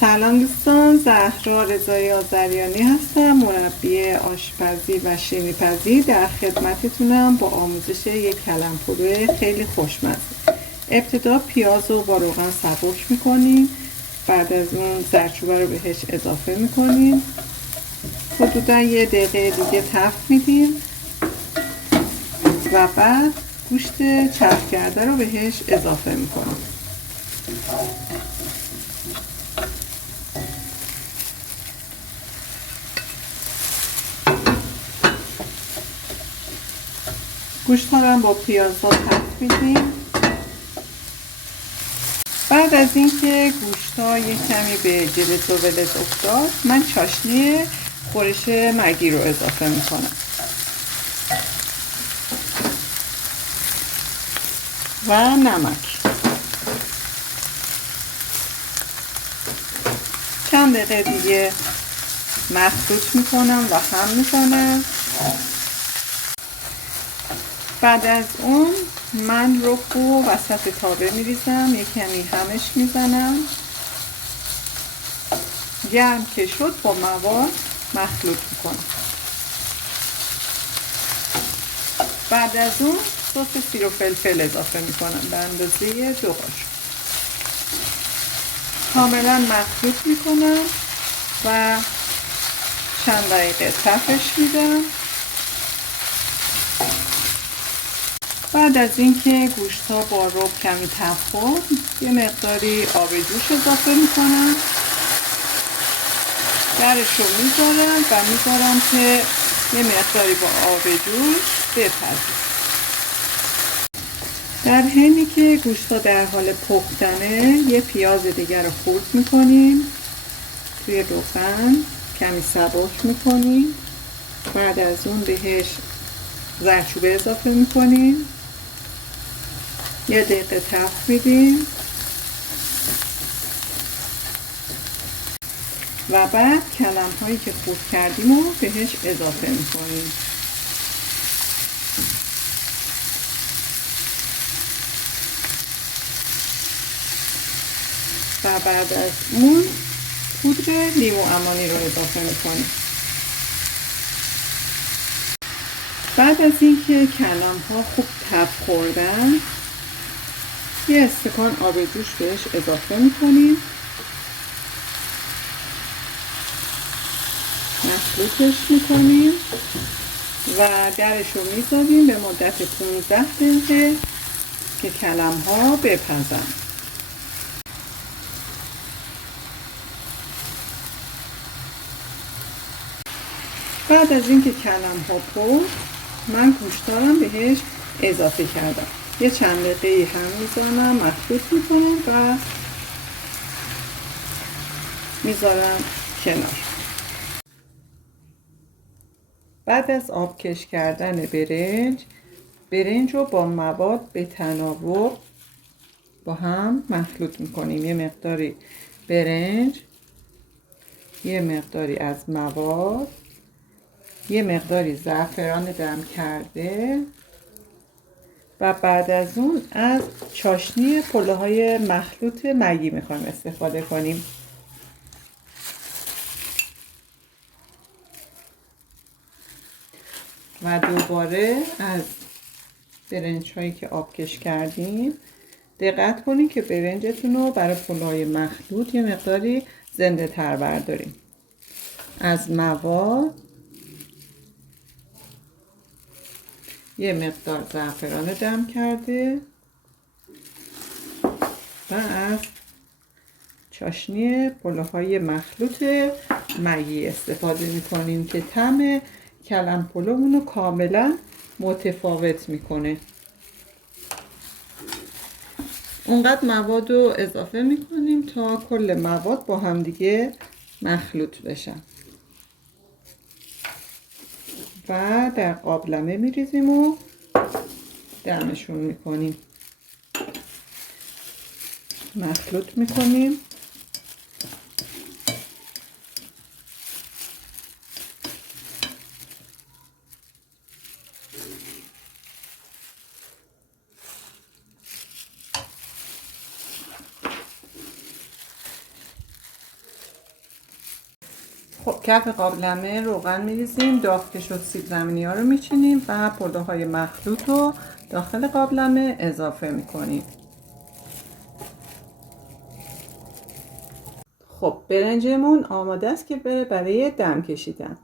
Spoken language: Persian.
سلام دوستان، زهرا رضایی آذریانی هستم، مربی آشپزی و شیمی‌پزی در خدمتتونم با آموزش یک کلم‌پلو خیلی خوشمزه. ابتدا پیاز رو با روغن سبک میکنیم، بعد از اون زردچوبه رو بهش اضافه میکنیم، حدودا 1 دقیقه دیگه تفت میدیم و بعد گوشت چرخ کرده رو بهش اضافه میکنیم. گوشت ها رو با پیاز ها تفت میدیم. بعد از اینکه گوشت ها یک کمی به جلد و ولد افتاد، من چاشنی خورش مگی رو اضافه میکنم و نمک. چند دقیقه دیگه مخلوط میکنم و هم میکنم. بعد از اون من رکو وسط تابه میریزم، یک کمی همش میزنم. گرم که شد با مواد مخلوط میکنم. بعد از اون سس سیر و فلفل اضافه میکنم به اندازه 2 قاشق. کاملا مخلوط میکنم و چند دقیقه تفش میدم. بعد از اینکه گوشت ها با رب کمی تفت خورد، یه مقداری آب جوش اضافه میکنم. درش رو میذارم و میذارم که یه مقداری با آب جوش بپزه. در حینی که گوشت ها در حال پختنه، یه پیاز دیگر رو خورد میکنیم، توی روغن کمی سبک میکنیم. بعد از اون بهش زردچوبه اضافه میکنیم، 1 دقیقه تفت میدیم و بعد کلم هایی که خورد کردیم رو بهش اضافه میکنیم. و بعد از اون پودر لیمو عمانی رو اضافه میکنیم. بعد از اینکه کلم ها خوب تفت خوردن، یه استکان آب جوش بهش اضافه میکنیم، مخلوطش میکنیم و درش رو میذاریم به مدت 15 دقیقه که کلم ها بپزن. بعد از اینکه کلم ها پخت، من گوشتارم بهش اضافه کردم، یه چند دقیقه هم میذارم، مخلوط میکنم و میذارم کنار. بعد از آبکش کردن برنج رو با مواد به تناوب با هم مخلوط میکنیم. یه مقداری برنج، یه مقداری از مواد، یه مقداری زعفران دم کرده و بعد از اون از چاشنی پلوهای مخلوط مگی میخوایم استفاده کنیم. و دوباره از برنج هایی که آبکش کردیم دقت کنید که برنجتون رو برای پلوهای مخلوط یه مقداری زنده تر برداریم. از مواد یه مقدار زعفران دم کرده و از چاشنی پلوهای مخلوط مگی استفاده میکنیم که طعم کلم پلومون رو کاملا متفاوت میکنه. اونقدر مواد رو اضافه میکنیم تا کل مواد با هم دیگه مخلوط بشن و در قابلمه میریزیم و دمشون میکنیم، مخلوط میکنیم. خب کف قابلمه روغن میریزیم، داغ که شد سیب زمینی ها رو میچینیم و پودر های مخلوط رو داخل قابلمه اضافه میکنیم. خب برنجمون آماده است که بره برای دم کشیدن.